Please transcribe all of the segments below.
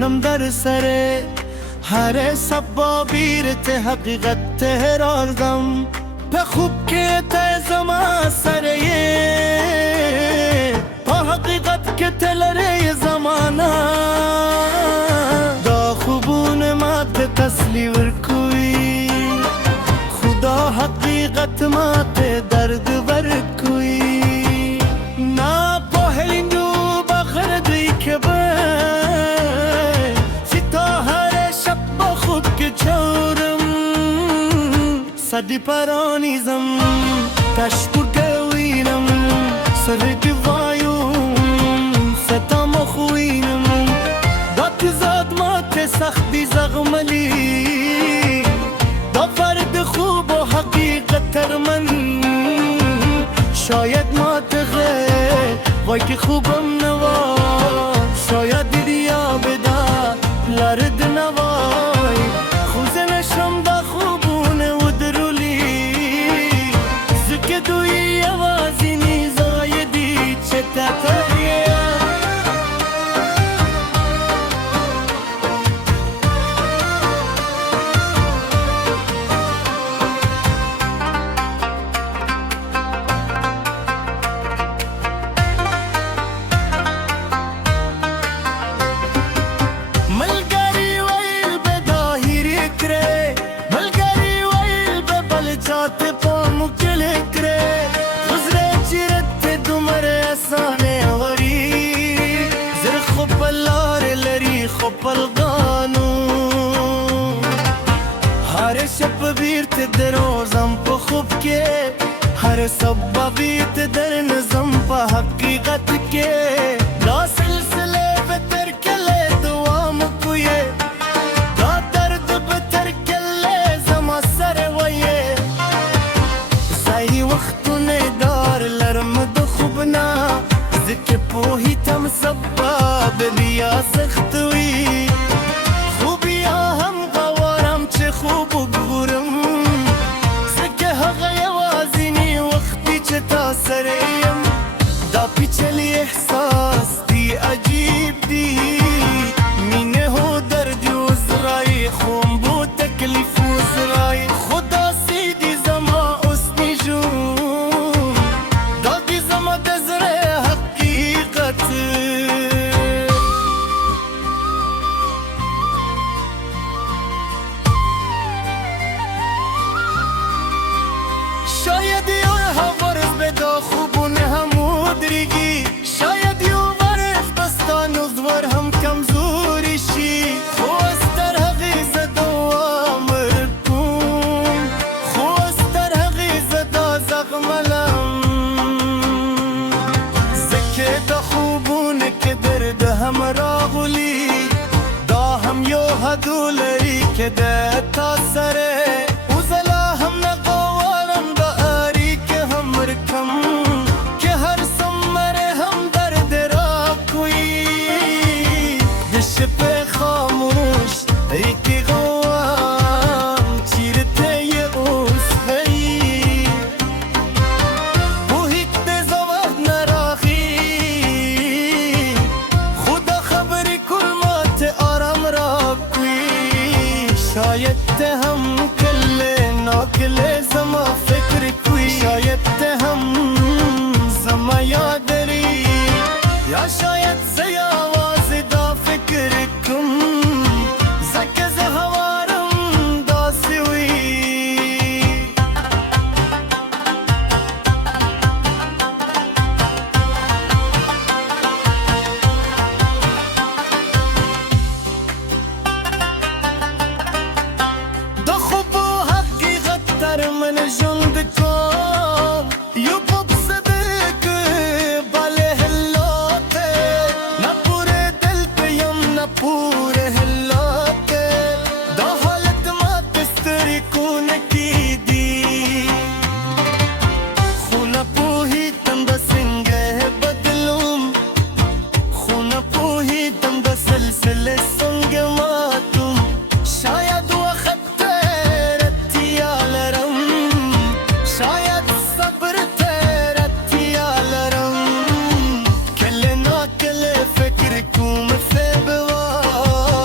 وینم در سر هر سبابیرت حقیقت تهرالدم به خوب که تزم سره با حقیقت که تلره زمانه دا خوبون مات تسلیور کوی خدا حقیقت مات درد ور کوی نا پهلندو بخر دوی که ستا هر شب با خوب که چورم صدی پرانیزم تشکر گوینم سر وایوم ستا مخوینم دات زاد مات سختی زغملی دا فرد خوب و حقیقت تر من شاید مات غیر وای که خوبم نوا شاید دیدیا بدا لرد نوای خوزه نشم دا خوبونه و درولی زکه دوی آوازی نیزای دی چه تتایه شب بیرت دروزم په خوب کې هر سبا بیت در نظم په حقیقت کې دا سلسله به تر کله دوام کوی دا درد به تر کله زما سره وایه صحیح وختونه دار لرم د خوب نه ځکه پوهیتم سبا به بیا سخت وي خوبیا هم غوارم چې خوب سریم دا پیچلی احساس دی عجیب دی مینه و درد و زرای خون بو تکلیف و زرای خدا سیدی زما اسنی جون دادی زما دزره حقیقت شاید دا خوبونه هم درگی شاید یو ورخ دستان ازور هم کمزوری شی خوستر حقیز دوام رکون خوستر حقیز دا زغملم زکه دا خوبونه که درد هم راغلی دا هم یو حدو لری که ده تا سره شاید ته هم کله ناکله زما فکر کوی شاید ته هم زما یادری یا شاید زی آواز دا فکر کم زکه زه هوارم داسی وی من ژوند کوم یو په صدق باله هلاته نه پوره دل په یم نه پوره هلاته دا حالت ما بستری کو نه کیدی خو نه پوهیدم د څنګه بدلوم خو نه پوهیدم د سلسله څنګه ماتوم شاید وخت شاید صبر تیرتیا لرم کل نا کل فکر کوم فبوا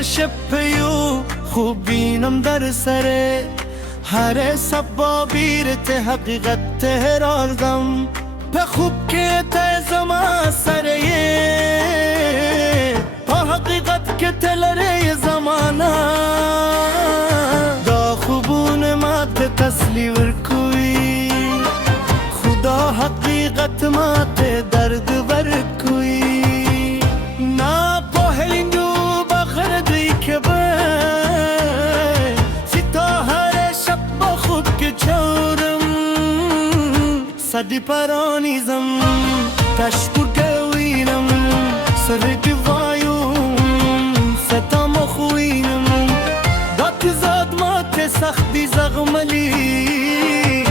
هر شب پیو خوبینم در سره هر سبا بیرت حقیقت تهرالدم به خوب که تزما سره په حقیقت که تلره زمانه دا خوبون مات تسلی ورکوی خدا حقیقت مات درد ورکوی نا پهلنگو بخر دوی که ستا هر شب با خوب که چورم صدی پرانیزم تشکر گوینم سر ستا مخوینم دا تزاد مات سختی زغملی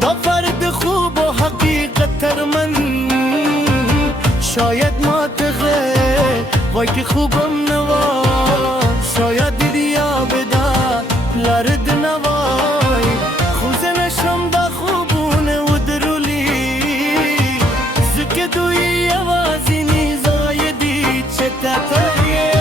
دا فرد خوب و حقیقت تر من شاید مات غیر وای که خوبم نوا شاید دیدیا بدا لرد نوای خوزه نشم دا خوبونه و درولی زکه دوی آوازی نیزای دی چه تطریه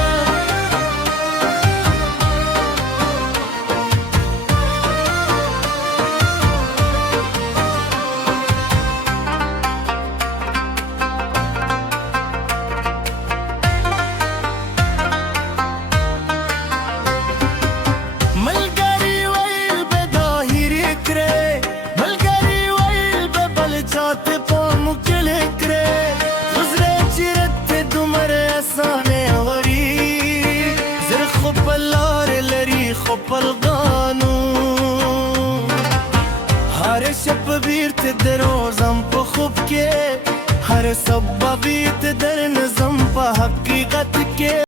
هر شب بیرت دروزم په خوب کې هر سبا بیت در نظم په حقیقت کې